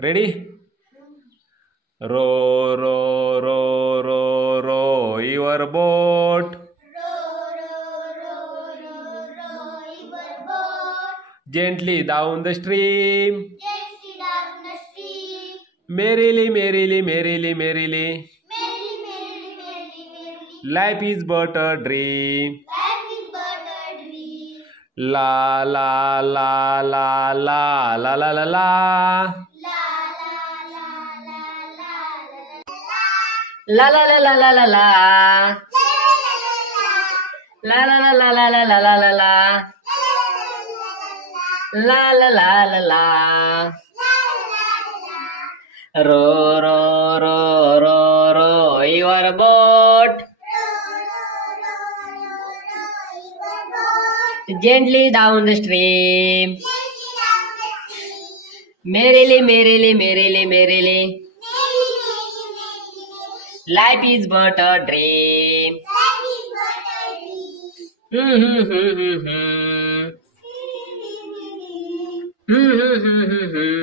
Ready? Row, row, row, row, row your boat. Gently down the stream. Merrily, merrily, merrily, merrily. Life is but a dream. La la la la la la la la la. La la la la la la la. La la la la la la la la la la. La la la la la. Row, row, row, row, row your boat. Gently down the stream. Merrily, merrily, merrily, merrily. Life is but a dream. Hmm, hmm, hmm, hmm, hmm. Hmm, hmm, hmm, hmm, hmm.